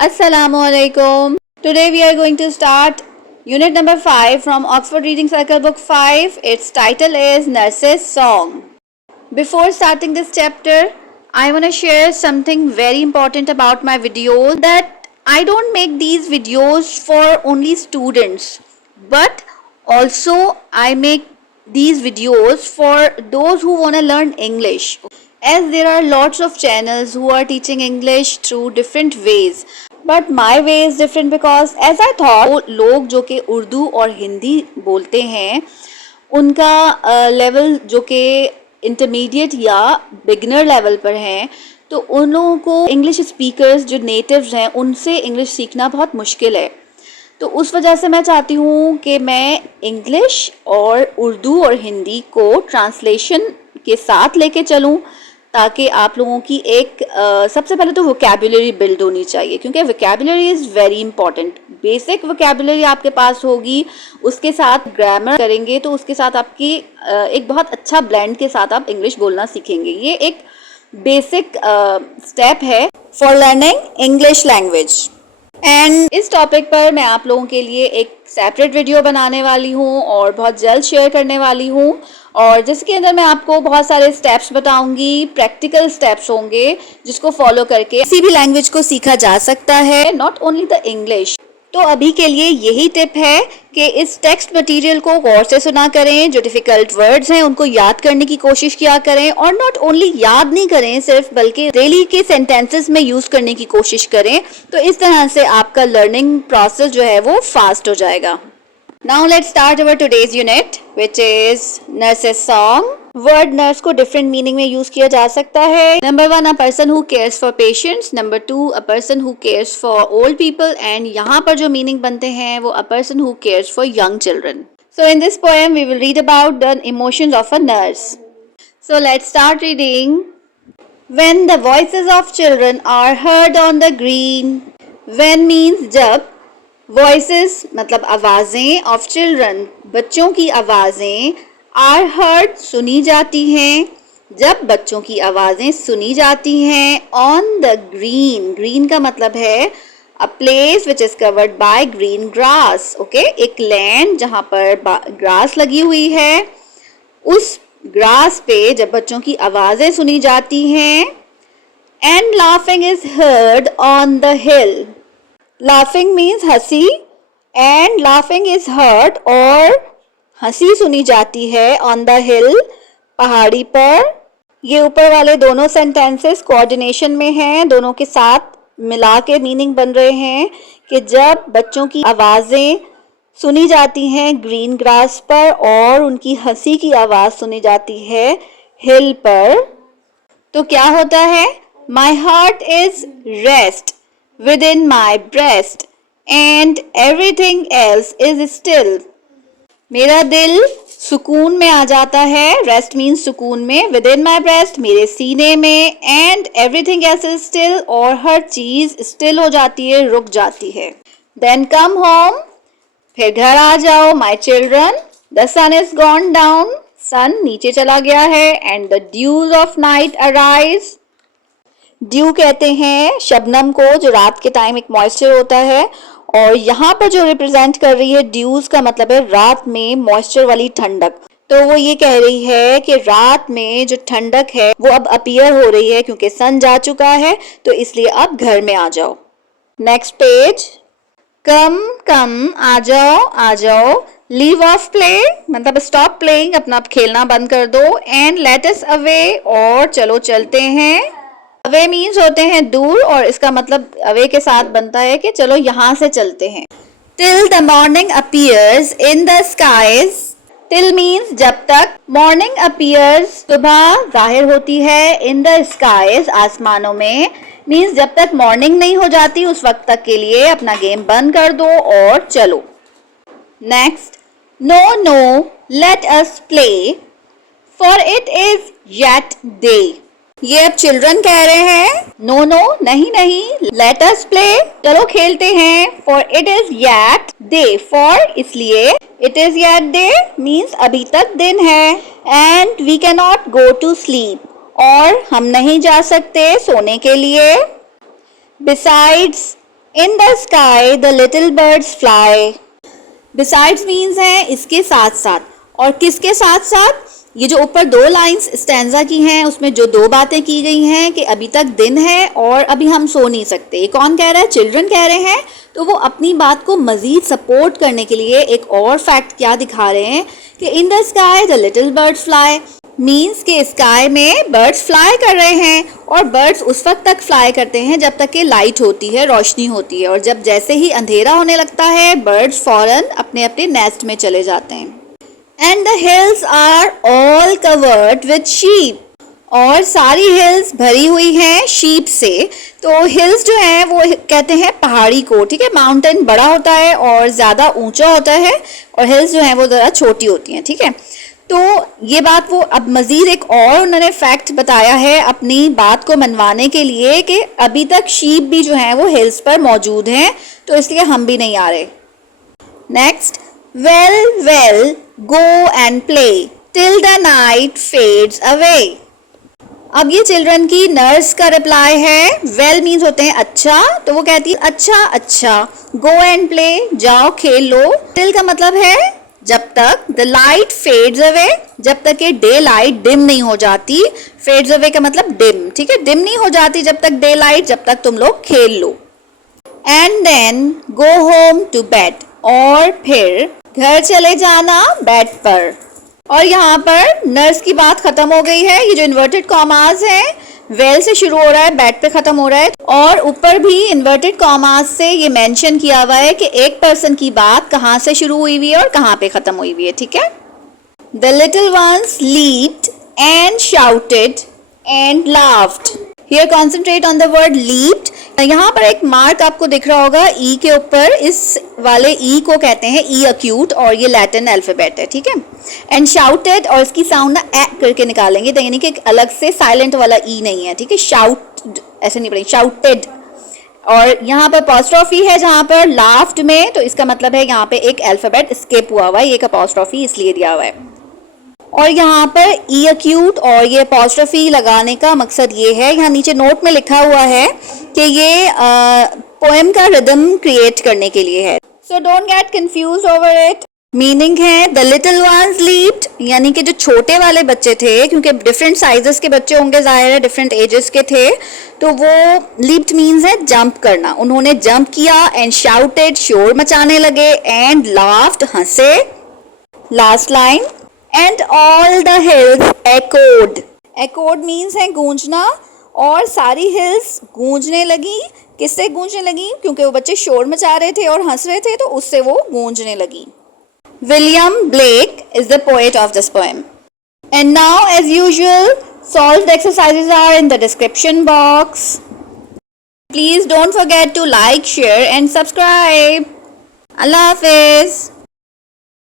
Assalamualaikum. Today we are going to start unit number 5 from Oxford Reading Circle book 5. Its title is Nurse's Song. Before starting this chapter, I want to share something very important about my videos, that I don't make these videos for only students, but also I make these videos for those who want to learn English, as there are lots of channels who are teaching English through different ways. But my way is different because as I thought लोग जो कि उर्दू और हिंदी बोलते हैं उनका level जो कि intermediate या बिगनर लेवल पर हैं, तो उन लोगों को इंग्लिश स्पीकर्स जो नेटिव्स हैं उनसे इंग्लिश सीखना बहुत मुश्किल है। तो उस वजह से मैं चाहती हूँ कि मैं इंग्लिश और उर्दू और हिंदी को ट्रांसलेशन के साथ लेके चलूँ, ताकि आप लोगों की एक सबसे पहले तो वोकैबुलरी बिल्ड होनी चाहिए, क्योंकि vocabulary is very important. Basic vocabulary आपके पास होगी, उसके साथ ग्रामर करेंगे तो उसके साथ आपकी एक बहुत अच्छा ब्लेंड के साथ आप इंग्लिश बोलना सीखेंगे। ये एक बेसिक स्टेप है for learning English language. And इस टॉपिक पर मैं आप लोगों के लिए एक सेपरेट वीडियो बनाने वाली हूँ और बहुत जल्द शेयर करने वाली हूँ, और जिसके अंदर मैं आपको बहुत सारे स्टेप्स बताऊंगी, प्रैक्टिकल स्टेप्स होंगे जिसको फॉलो करके किसी भी लैंग्वेज को सीखा जा सकता है, नॉट ओनली द इंग्लिश। तो अभी के लिए यही टिप है कि इस टेक्स्ट मटेरियल को गौर से सुना करें, जो डिफिकल्ट वर्ड्स हैं उनको याद करने की कोशिश किया करें, और नॉट ओनली याद नहीं करें सिर्फ, बल्कि डेली के सेंटेंसेस में यूज करने की कोशिश करें। तो इस तरह से आपका लर्निंग प्रोसेस जो है वो फास्ट हो जाएगा। Now let's start our today's unit, which is Nurse's Song. Word nurse को डिफरेंट मीनिंग में यूज किया जा सकता है। Number 1, a person who cares for patients. Number 2, a person who cares for old people. And यहाँ पर जो meaning बनते हैं वो a person who cares for young children. So in this poem we will read about the emotions of a nurse. So let's start reading. When the voices of children are heard on the green. When means जब, voices मतलब आवाज़ें, of children बच्चों की आवाज़ें, are heard सुनी जाती हैं, जब बच्चों की आवाज़ें सुनी जाती हैं, ऑन द ग्रीन, ग्रीन का मतलब है a place which is covered by green grass. Okay, एक लैंड जहाँ पर ग्रास लगी हुई है, उस ग्रास पे जब बच्चों की आवाज़ें सुनी जाती हैं। And laughing is heard on the hill. Laughing means हंसी, एंड लाफिंग इज हर्ड और हंसी सुनी जाती है ऑन द हिल, पहाड़ी पर। ये ऊपर वाले दोनों सेंटेंसेस कोऑर्डिनेशन में हैं, दोनों के साथ मिला के मीनिंग बन रहे हैं कि जब बच्चों की आवाज़ें सुनी जाती हैं ग्रीन ग्रास पर और उनकी हंसी की आवाज़ सुनी जाती है हिल पर, तो क्या होता है? My heart is rest within my breast and everything else is still. मेरा दिल सुकून में आ जाता है, रेस्ट मीन्स सुकून में, within my breast मेरे सीने में, and everything else is still और हर चीज still हो जाती है, रुक जाती है। Then come home, फिर घर आ जाओ, my children, the sun is gone down, sun नीचे चला गया है, and the dews of night arise. Due कहते हैं शबनम को, जो रात के टाइम एक मॉइस्चर होता है, और यहाँ पर जो रिप्रेजेंट कर रही है ड्यूज का मतलब है रात में मॉइस्चर वाली ठंडक। तो वो ये कह रही है कि रात में जो ठंडक है वो अब अपीयर हो रही है, क्योंकि सन जा चुका है, तो इसलिए अब घर में आ जाओ। Next page. कम कम, आ जाओ आ जाओ। लीव ऑफ प्ले मतलब स्टॉप प्लेइंग, अपना खेलना बंद कर दो। एंड लेट अस अवे, और चलो चलते हैं। अवे मीन्स होते हैं दूर, और इसका मतलब अवे के साथ बनता है कि चलो यहाँ से चलते हैं। Till the morning appears in the skies. Till means जब तक, मॉर्निंग अपीयर्स सुबह जाहिर होती है, इन द स्काईज आसमानों में, मीन्स जब तक मॉर्निंग नहीं हो जाती उस वक्त तक के लिए अपना गेम बंद कर दो और चलो। Next. No no let us play for it is yet day. ये अब चिल्ड्रन कह रहे हैं, नो नो नहीं नहीं, लेट अस प्ले चलो खेलते हैं, for it is yet day, for इसलिए, it is yet day means अभी तक दिन है, and we can not go to sleep और हम नहीं जा सकते सोने के लिए, besides In the sky the little birds fly. Besides means है इसके साथ साथ, और किसके साथ साथ? ये जो ऊपर दो लाइंस स्टैंजा की हैं उसमें जो दो बातें की गई हैं कि अभी तक दिन है और अभी हम सो नहीं सकते, ये कौन कह रहा है? चिल्ड्रन कह रहे हैं। तो वो अपनी बात को मज़ीद सपोर्ट करने के लिए एक और फैक्ट क्या दिखा रहे हैं कि in the sky the little birds fly, means के स्काई में बर्ड्स फ्लाई कर रहे हैं, और बर्ड्स उस वक्त तक फ्लाई करते हैं जब तक कि लाइट होती है, रोशनी होती है, और जब जैसे ही अंधेरा होने लगता है बर्ड्स फ़ौरन अपने अपने नेस्ट में चले जाते हैं। And the hills are all covered with sheep, और सारी हिल्स भरी हुई हैं शीप से। तो हिल्स जो हैं वो कहते हैं पहाड़ी को, ठीक है। माउंटेन बड़ा होता है और ज़्यादा ऊंचा होता है, और हिल्स जो हैं वो ज़रा छोटी होती हैं, ठीक है। तो ये बात वो अब मज़ीद एक और उन्होंने फैक्ट बताया है अपनी बात को मनवाने के लिए कि अभी तक शीप भी जो हैं वो हिल्स पर मौजूद हैं, तो इसलिए हम भी नहीं आ रहे। Next, well well go and play till the night fades away. अब ये चिल्ड्रन की नर्स का रिप्लाई है। वेल मीन्स होते हैं अच्छा, तो वो कहती है अच्छा अच्छा, गो एंड प्ले जाओ खेल लो, टिल का मतलब है जब तक, द लाइट फेड्स अवे जब तक ये डे लाइट डिम नहीं हो जाती, फेड्स अवे का मतलब डिम, ठीक है, डिम नहीं हो जाती जब तक डे लाइट, जब तक तुम लोग खेल लो। And then go home to bed, और फिर घर चले जाना बेड पर। और यहाँ पर नर्स की बात खत्म हो गई है। ये जो इन्वर्टेड कॉमास है वेल से शुरू हो रहा है, बेड पे खत्म हो रहा है, और ऊपर भी इन्वर्टेड कॉमास से ये मेंशन किया हुआ है कि एक पर्सन की बात कहाँ से शुरू हुई हुई है और कहाँ पे खत्म हुई हुई है, ठीक है। The little ones leaped and shouted and laughed. Here concentrate on the word leaped. यहाँ पर एक मार्क आपको दिख रहा होगा ई के ऊपर, इस वाले ई को कहते हैं ई अक्यूट, और ये लैटिन अल्फाबेट है, ठीक है। एंड शाउटेड, और इसकी साउंड ना ए करके निकालेंगे, तो यानी कि अलग से साइलेंट वाला ई नहीं है, ठीक है। शाउट ऐसे नहीं पड़ेगी, शाउटेड। और यहाँ पर अपॉस्ट्रोफी है जहाँ पर लाफ्ड में, तो इसका मतलब है यहाँ पे एक अल्फाबेट स्किप हुआ हुआ है, ये एक अपॉस्ट्रोफी इसलिए दिया हुआ है। और यहाँ पर ई अक्यूट और ये अपॉस्ट्रोफी लगाने का मकसद ये है, यहाँ नीचे नोट में लिखा हुआ है कि ये पोएम का रिदम क्रिएट करने के लिए है। So don't get confuse over it. Meaning है द लिटिल वंस लीप्ड, यानी कि जो छोटे वाले बच्चे थे, क्योंकि डिफरेंट साइजेस के बच्चे होंगे, जाहिर है डिफरेंट एजेस के थे, तो वो लीप्ड मीन्स है जंप करना, उन्होंने जंप किया। एंड शाउटेड, शोर मचाने लगे। एंड लाफ्ड, हंसे। Last line, and all the hills echoed. Echoed means है गूंजना, और सारी हिल्स गूंजने लगी। किससे गूंजने लगी? क्योंकि वो बच्चे शोर मचा रहे थे और हंस रहे थे, तो उससे वो गूंजने लगी। William Blake is the poet of this poem. And now, as usual, solved exercises are in the description box. Please don't forget to like, share and subscribe. Allah Hafiz.